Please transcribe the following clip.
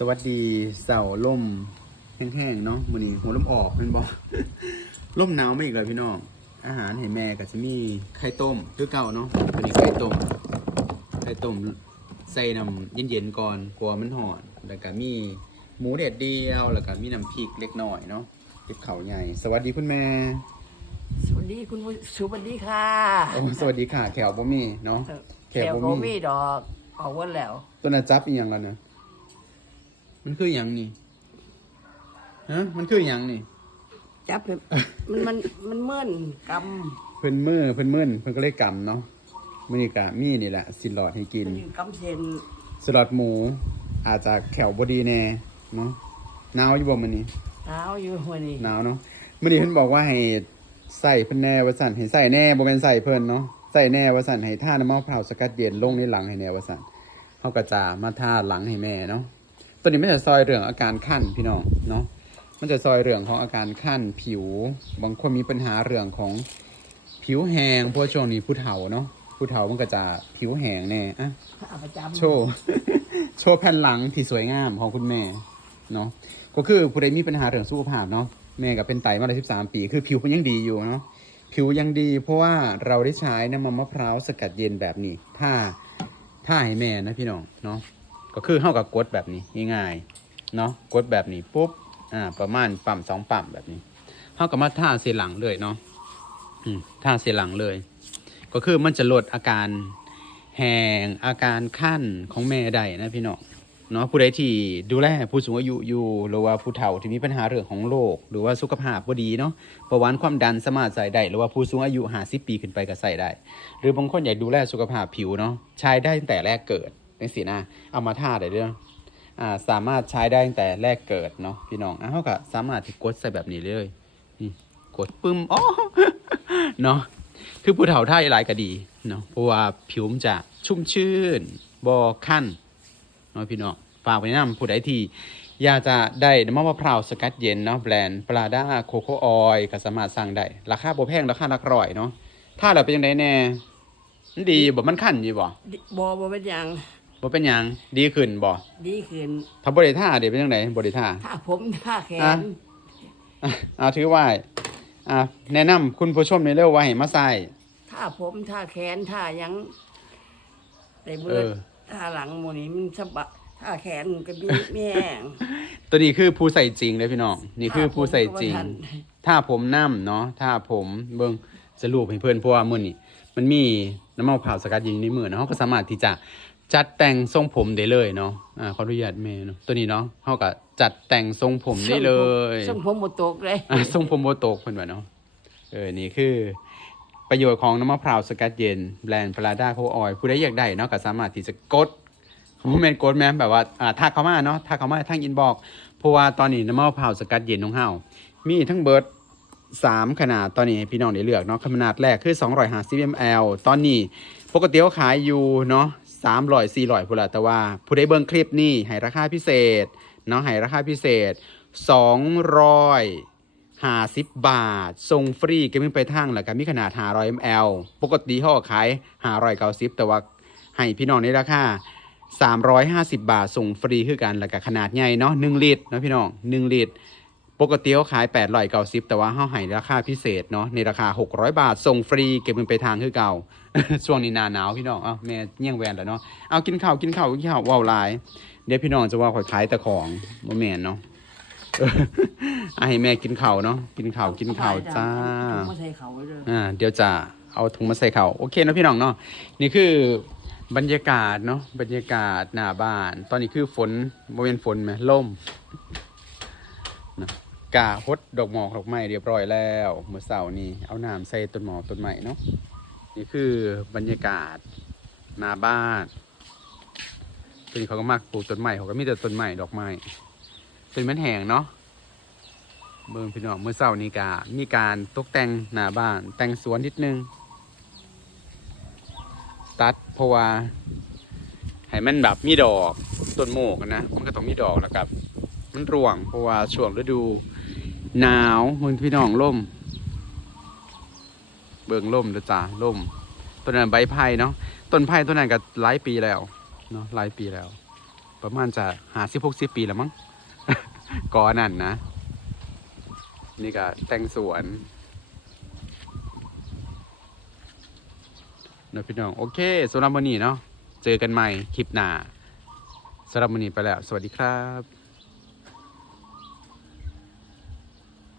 สวัสดีเสาล่มแห้งๆเนาะมื้อนี้หัวลมออกแม่นบ่ล่มหนาวมาอีกแล้วพี่น้อง อาหารให้แม่ก็จะมีไข่ต้มคือเก่าเนาะตัวนี้ไข่ต้ม ไข่ต้มใส่น้ำเย็นๆก่อนกลัวมันหอน แล้วก็มีหมูเด็ดเดียว แล้วก็มีน้ำพริกเล็กน้อยเนาะติบเข่าวใหญ่ สวัสดีคุณแม่ สวัสดีคุณผู้สวัสดีค่ะโอ้สวัสดีค่ะ แขวบ่มีเนาะเออแขแถววบ่โมมีมีดอกเอาไว้แล้ว ตัวน่ะจับอีหยังกันนะ มันคือหยังนี่ฮะมันคือหยังนี่ จับเลยมันมันมันเมื่อนกเพิ่นมือเพิ่นมื่นเพิ่นก็เลยกำเนาะมื้อนี้ก็มีนี่แหละ สิหลอดให้กิำน มันอยู่กำเซนสลอดหมู อาจจะแขวบ่ดีแน่เนาะหนาวอยู่บ่มื้อนี้หนาวอยู่หัวนี่หนาวเนาะมื้อนี้เพิ่นบอกว่าให้ใส่เพิ่นแน่ว่าซั่นให้ใส่แน่บ่แม่นใส่เพิ่นเนาะใส่แน่ว่าซั่นให้ท่าน้ำมะพร้าวสกัดเย็นลงในหลังให้แน่ว่าซั่นเฮาก็จะมาทาหลังให้แม่เนาะ ตัวนี้มันจะซอยเรื่องอาการคันพี่น้องเนาะมันจะซอยเรื่องของอาการคันผิว บางคนมีปัญหาเรื่องของผิวแห้งเพราะว่าช่วงนี้ผู้เฒ่าเนาะผู้เฒ่ามันก็จะผิวแห้งแน่อะเอาประจำโชว์ โชว์แผ่นหลังที่สวยงามของคุณแม่เนาะก็คือผู้ใดมีปัญหาเรื่องสุขภาพเนาะแม่ก็เป็นไตมาได้สิบสามปี คือผิวมันยังดีอยู่เนาะผิวยังดีเพราะว่าเราได้ใช้น้ำมันมะพร้าวสกัดเย็นแบบนี้ถ้าถ้าให้แม่นะพี่น้องเนาะ ก็คือเข้ากับกดแบบนี้ง่ายๆเนาะกดแบบนี้ปุ๊บอ่าประมาณปั๊มสองปั๊มแบบนี้เข้ากับมาท่าเสหลังเลยเนาะท่าเสหลังเลย ก็คือมันจะลดอาการแห้งอาการขั้นของแม่ได้นะพี่น้องเนาะผู้ใดที่ดูแลผู้สูงอายุอยู่หรือว่าผู้เฒ่าที่มีปัญหาเรื่องของโรคหรือว่าสุขภาพบ่ดีเนาะเบาหวานความดันสามารถใส่ได้หรือว่าผู้สูงอายุ50ปีขึ้นไปก็ใส่ได้ หรือบางคนอยากดูแลสุขภาพผิวเนาะใช้ได้ตั้งแต่แรกเกิด นี่สินะเอามาท่าได้เด้ออ่าสามารถใช้ได้ตั้งแต่แรกเกิดเนาะพี่น้องอะเขาก็สามารถที่กดใส่แบบนี้เลยนี่กดปึ้มอ๋อเนาะคือผู้เฒ่าท่าหลายก็ดีเนาะเพราะว่าผิวมันจะชุ่มชื่นบอขั้นเนาะพี่น้องฝากไว้นำผู้ใดที่อยากจะได้น้ำมะพร้าวสกัดเย็นเนาะแบรนด์ปลาด้าโคโคออยก็สามารถสั่งได้ราคาบ่แพงราคาหลักร้อยเนาะถ้าเราเป็นยังไงแน่มันดีบ่มันขั้นอยู่บ่ดิบอบเป็นยัง บ่เป็นหยังดีขึ้นบ่ดีขึ้นถ้าบ่ได้ท่าเดี๋ยวเป็นยังไงบ่ได้ท่าถ้าผมถ้าแขอะนอะเอาถือไว้อะแนะนำคุณผู้ชมในเรื่องว่าให้มาใส่ ถ้าผมถ้าแขนถ้าหยังแต่เอเบิดอถ้าหลังหมูนี่มันสะบะถ้าแขนมันก็มีแม่งตัวนี้คือผู้ใส่จริงเลยพี่น้องนี่คือผู้ใส่จริงถ้าผมก็บ่ทันถ้าผมน้ำเนาะถ้าผมเบิ่งจะรูปให้เพื่อนเพราะว่ามื้อนี้มันมีน้ำมันมะพร้าวสกัดอยู่ในมือเนาะเขาก็สามารถที่จะ จัดแต่งทรงผมได้เลยเนาะอ่าขออนุญาตแม่เนาะตัวนี้เนาะเขาก็จัดแต่งทรงผมได้เลยส่งผมหมดตกเลยอะทรงผมโบโตกเพิ่นว่าเนาะเออนี่คือประโยชน์ของน้ำมะพร้าวสกัดเย็นแบรนด์พลาด้าโคออยผู้ใดอยากได้เนาะก็สามารถที่จะกดโมเมนต์กดแม่นแบบว่าอ่าทักเข้ามาเนาะทักเข้ามาทางอินบ็อกเพราะว่าตอนนี้น้ำมะพร้าวสกัดเย็นของเฮามีทั้งเบิร์ดสามขนาดตอนนี้ให้พี่น้องได้เลือกเนาะขนาดแรกคือ 250 ml ตอนนี้ปกติเขาขายอยู่เนาะ 300 400พุ่นละแต่ว่าผู้ใดเบิ่งคลิปนี้ให้ราคาพิเศษเนาะให้ราคาพิเศษ200ห้าสิบบาทส่งฟรีก็มีไปทางแล้วก็มีขนาด500 ml ปกติเขาก็ขาย590แต่ว่าให้พี่น้องในราคา350บาทส่งฟรีคือกันแล้วก็ขนาดใหญ่เนาะ1ลิตรเนาะพี่น้อง1ลิตร ปกติเขาขาย890แต่ว่าเฮาให้ราคาพิเศษเนาะในราคา 600 บาทส่งฟรีเก็บเงินไปทางคือเก่า ช่วงนี้หนาหนาวพี่น้องเอ้าแม่เงี้ยงแวนแล้วเนาะเอากินข้าวกินข้าวกินข้าวว้าวหลายเดี๋ยวพี่น้องจะว่าข่อยขายแต่ของบ่แม่นเนาะเอออะให้แม่กินข้าวเนาะกินข้าวกินข้าวจ้าถุงมาใส่เขาไว้เลยอ่าเดี๋ยวจะเอาถุงมาใส่เขาวโอเคนะพี่น้องเนาะนี่คือบรรยากาศเนาะบรรยากาศหน้าบ้าน ตอนนี้คือฝนโมเป็นฝนไหมล่มนะ กาฮดดอกหมอกดอกไม้เรียบร้อยแล้วเมื่อเสาร์นี้เอาน้ำใส่ต้นหมอกต้นไม้เนาะนี่คือบรรยากาศหน้าบ้านตัวนี้เขาก็มักปลูกต้นไม้เขาก็มีแต่ต้นไม้ดอกไม้ต้นไม้แห้งเนาะเบิ่งพี่น้องเมื่อเช้านี้กามีการตกแต่งหน้าบ้าน แต่งสวนนิดนึง ตัดเพราะว่าให้มันแบบมีดอกต้นโมกอะนะ มันก็ต้องมีดอกแล้วกับ มันร่วงเพราะว่าช่วงฤดู หนาวมึงพี่น้องล่ม เบิ่งล่มเด้อจ้าล่มต้นนั้นใบไผ่เนาะต้นไผ่ต้นนั้นก็หลายปีแล้วเนาะหลายปีแล้วปประมาณจะหาสิบหกสิบปีแล้วมั้งก่อนนั่นนะ นี่ก็แต่งสวนเนาะพี่น้อง โอเคสำหรับวันนี้เนาะเจอกันใหม่คลิปหน้าสำหรับวันนี้ไปแล้ว สวัสดีครับ